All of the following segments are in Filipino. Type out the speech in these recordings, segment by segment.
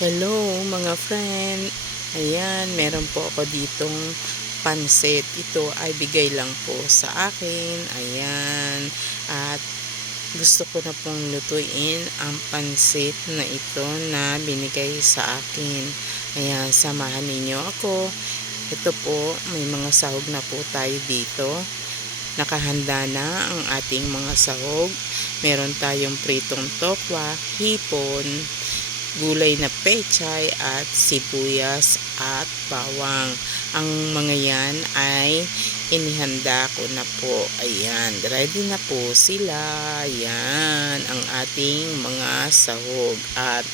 Hello mga friend. Ayan, meron po ako ditong pansit. Ito ay bigay lang po sa akin. Ayan. At gusto ko na pong lutuin ang pansit na ito na binigay sa akin. Ayan, samahan ninyo ako. Ito po, may mga sahog na po tayo dito. Nakahanda na ang ating mga sahog. Meron tayong pritong tokwa, hipon, gulay na pechay at sibuyas at bawang. Ang mga yan ay inihanda ko na po. Ayan, ready na po sila. Ayan, ang ating mga sahog. At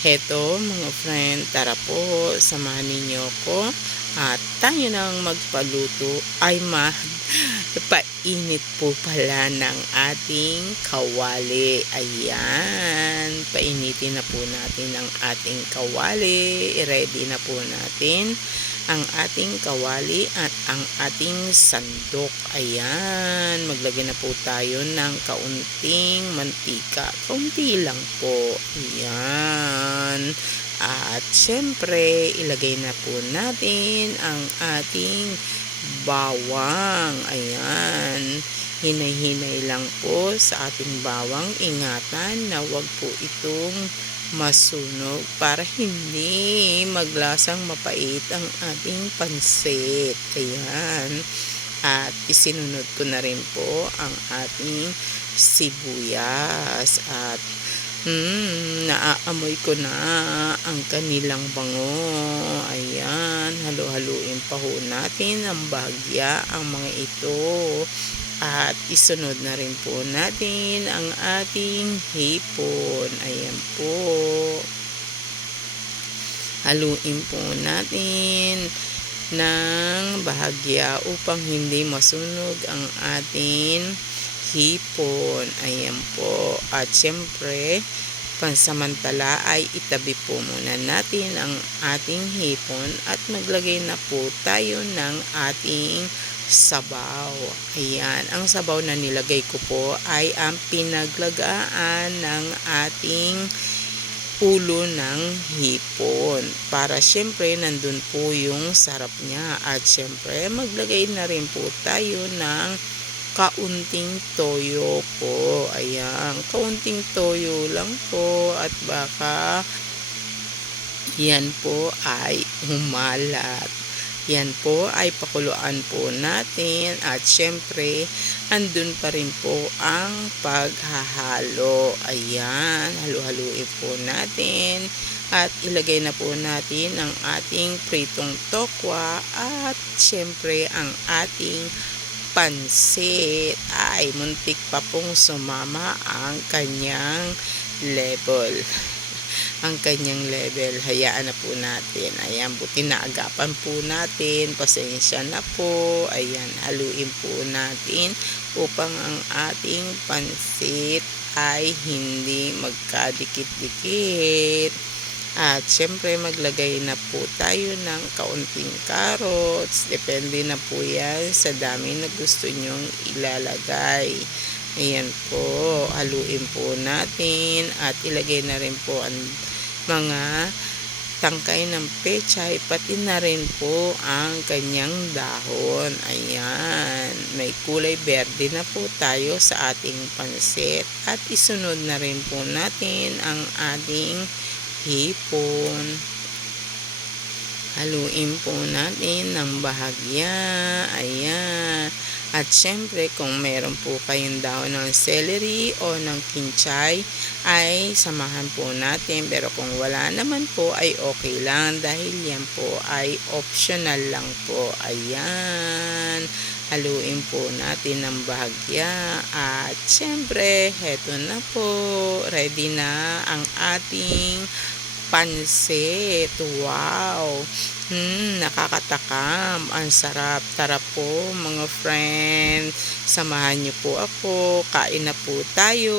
heto mga friend, tara po, samahan ninyo ko. At tayo nang magpaluto ay painit po pala ng ating kawali. Ayan, painitin na po natin ang ating kawali. I-ready na po natin ang ating kawali at ang ating sandok. Ayan, maglagay na po tayo ng kaunting mantika. Kaunti lang po. Ayan. At syempre, ilagay na po natin ang ating bawang. Ayan. Hinay-hinay lang po sa ating bawang. Ingatan na wag po itong masunog para hindi maglasang mapait ang ating pansit. Ayan. At isinunod ko na rin po ang ating sibuyas. At naaamoy ko na ang kanilang bango. Ayan, halo-haluin pa ho natin ang bahagya ang mga ito. At isunod na rin po natin ang ating hipon. Ayan po. Haluin po natin ng bahagya upang hindi masunog ang ating hipon. Ayan po. At syempre, pansamantala ay itabi po muna natin ang ating hipon at maglagay na po tayo ng ating sabaw. Ayan. Ang sabaw na nilagay ko po ay ang pinaglagaan ng ating ulo ng hipon. Para syempre nandun po yung sarap niya. At syempre maglagay na rin po tayo ng kaunting toyo po. Ayan, kaunting toyo lang po at baka yan po ay humalat. Yan po ay pakuluan po natin at syempre andun pa rin po ang paghahalo. Ayan, halu-haluin po natin at ilagay na po natin ang ating pritong tokwa at syempre ang ating pansit. Ay, muntik pa pong sumama ang kanyang level. Ang kanyang level. Hayaan na po natin. Ayan, buti na agapan po natin. Pasensya na po. Ayan, haluin po natin upang ang ating pansit ay hindi magkadikit-dikit. At syempre maglagay na po tayo ng kaunting carrots. Depende na po yan sa dami na gusto nyong ilalagay. Ayan po, haluin po natin at ilagay na rin po ang mga tangkay ng pechay, pati na rin po ang kanyang dahon. Ayan, may kulay berde na po tayo sa ating pansit at isunod na rin po natin ang ating hipon. Haluin po natin ng bahagya. Ayan. At syempre kung meron po kayong dahon ng celery o ng kinchay ay samahan po natin. Pero kung wala naman po ay okay lang dahil yan po ay optional lang po. Ayan. Haluin po natin ng bahagya. At syempre, heto na po. Ready na ang ating pansit. Wow! Nakakatakam. Ang sarap. Tara po mga friend. Samahan niyo po ako. Kain na po tayo.